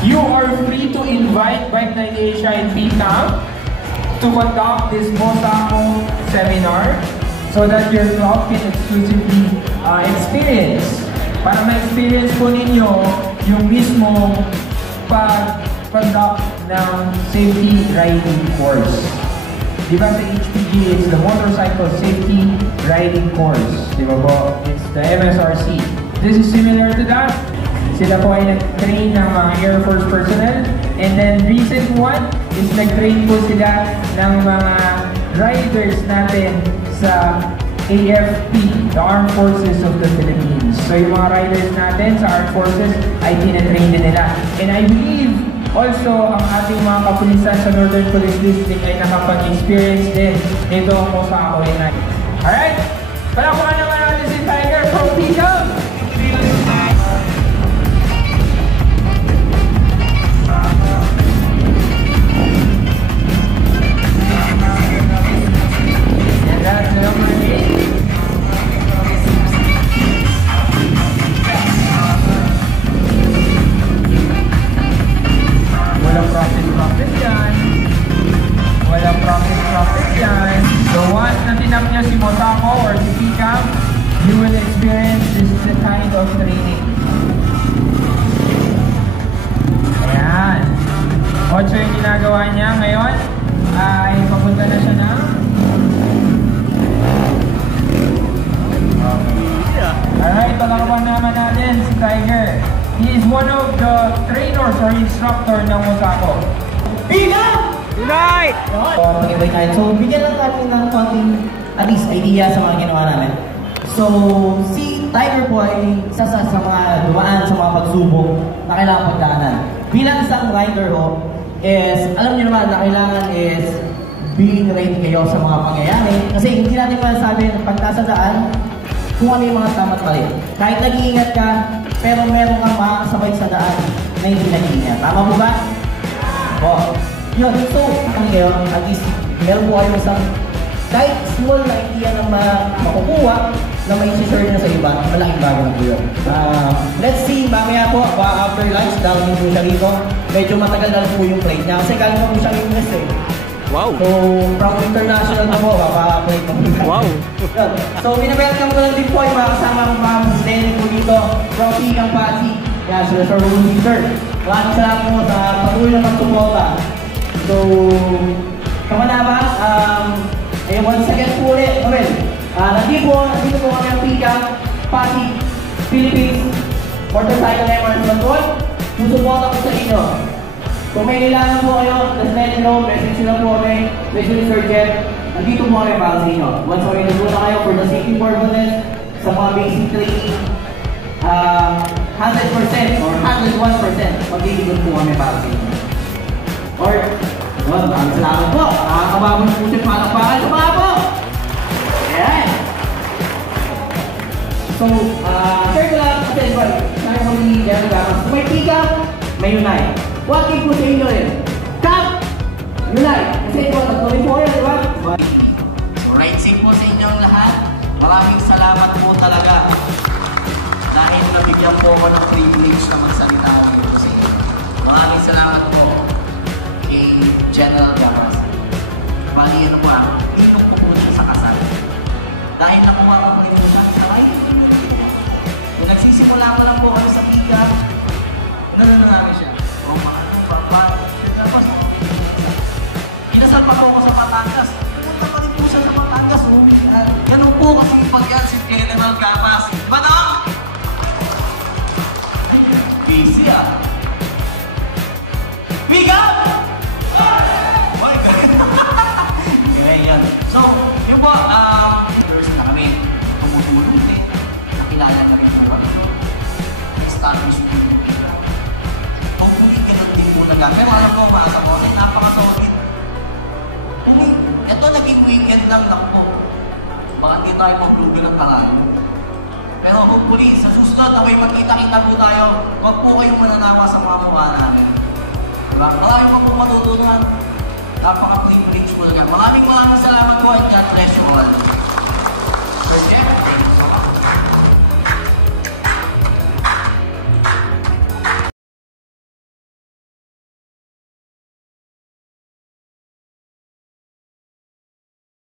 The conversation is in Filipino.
You are free to invite Bike Night Asia and PCAM to conduct this Mosako seminar so that your club can exclusively experience. Para ma-experience po ninyo yung mismo pag-conduct ng safety riding course. Diba sa HPG, it's the Motorcycle Safety Riding Course. Diba po? It's the MSRC. This is similar to that. Sila po ay nag-train ng mga Air Force personnel. And then recent one is nag-train po sila ng mga riders natin sa AFP, the Armed Forces of the Philippines. So yung mga riders natin sa Armed Forces ay tinatrain din nila. And I believe also ang ating mga kapulisan sa Northern Police District ay nakapag-experience din nito ang Mosako Night. Alright? Palakpakan naman natin si Tiger from PCAM! So once natinap niyo si Mosako or si PCAM, you will experience this kind of training. Ayan. 8 yung ginagawa niya ngayon ay papunta na siya na. Alright, palakpan naman natin si Tiger. He is one of the trainers or instructor ng Mosako. PCAM! Right! Mag-invite tayo. So, bigyan lang natin ng konting, at least, idea sa mga ginawa namin. So, si Tiger po ay isa sa mga dumaan sa mga pagsubok na kailangan pagdaanan. Bilang isang rider ho, is, alam niyo naman na kailangan is being ready kayo sa mga pangyayari. Kasi hindi natin masasabi na pag nasa daan, kung ano yung mga tama't mali. Kahit nag-iingat ka, pero meron kang makakasabay sa daan na hindi nag-iingat. Tama po ba? Oo. Yun, so, kayo, at least, meron po kayo isang kahit small na idea na makukuha na may share na sa iba, malaking bago na po yun. Let's see, mamaya po, after lunch, down po siya rito. Medyo matagal na po yung plate niya kasi galing po siyang English eh. Wow! So, from international na po, plate po. Wow! So, binabelcome ko lang din po yung mga kasama ng mga presidente po dito from PCAM Pasig. Yan, sila Sir Rudy Sir. Maraming salamat po sa patuloy na pagsuporta. So, kama na ba? Ayun, once again po ulit, nandito po kami ang PCAM Pasig Philippines Motorcycle Emerald Control. Susuporta po sa inyo. Kung may nilalang po kayo, just let me know, message nyo lang po kami, message Sir Jeff, nandito po kami para sa inyo. Once may nagpunta kayo for the safety purposes, sa mga basic training, 100% or 101%, magiging po kami para sa inyo. Or, maraming salamat po. Nakakababon po siya palakpakan sa mga po. Ayan. So, share ko lang kasi sabi ko ni Jerry Gamas, kung may PCAM, may Unite. What keep po sa inyo rin? CAM! Unite! Kasi ito, nagtuloy po yan, di ba? So, ride safe po sa inyong lahat. Maraming salamat po talaga. Dahil nabigyan po ako ng privilege na magsalita ko sa inyo. Maraming salamat po kay General Gamas. Bali, ano po inong po po siya sa kasal. Dahil nakuha ko po rin po siya sa riding. Kung nagsisimula ko lang po kami sa PCAM, gano'n na namin siya. O mga papa, tapos, inasal pa po ako sa Batangas. Pumunta pa rin po siya sa Batangas. Ganun po kasi pag yan si General Gamas. Diba na? Busy PCAM! So, yun po, years na kami tumutulong din. Nakilala na rin po kami. Establish po yung PCAM. Hopefully, ganun din po naga. Pero alam ko, maasa ko, ay napaka-solid. Ito naging weekend lang po. Baka hindi tayo mag-vlogger ng pangalan. Pero hopefully, sa susunod na may magkita-kita po tayo, huwag po kayong mananawa sa mga mukha namin. Marami pa po matutunan. Napaka-privilege po lang. Maraming salamat po at God bless you all.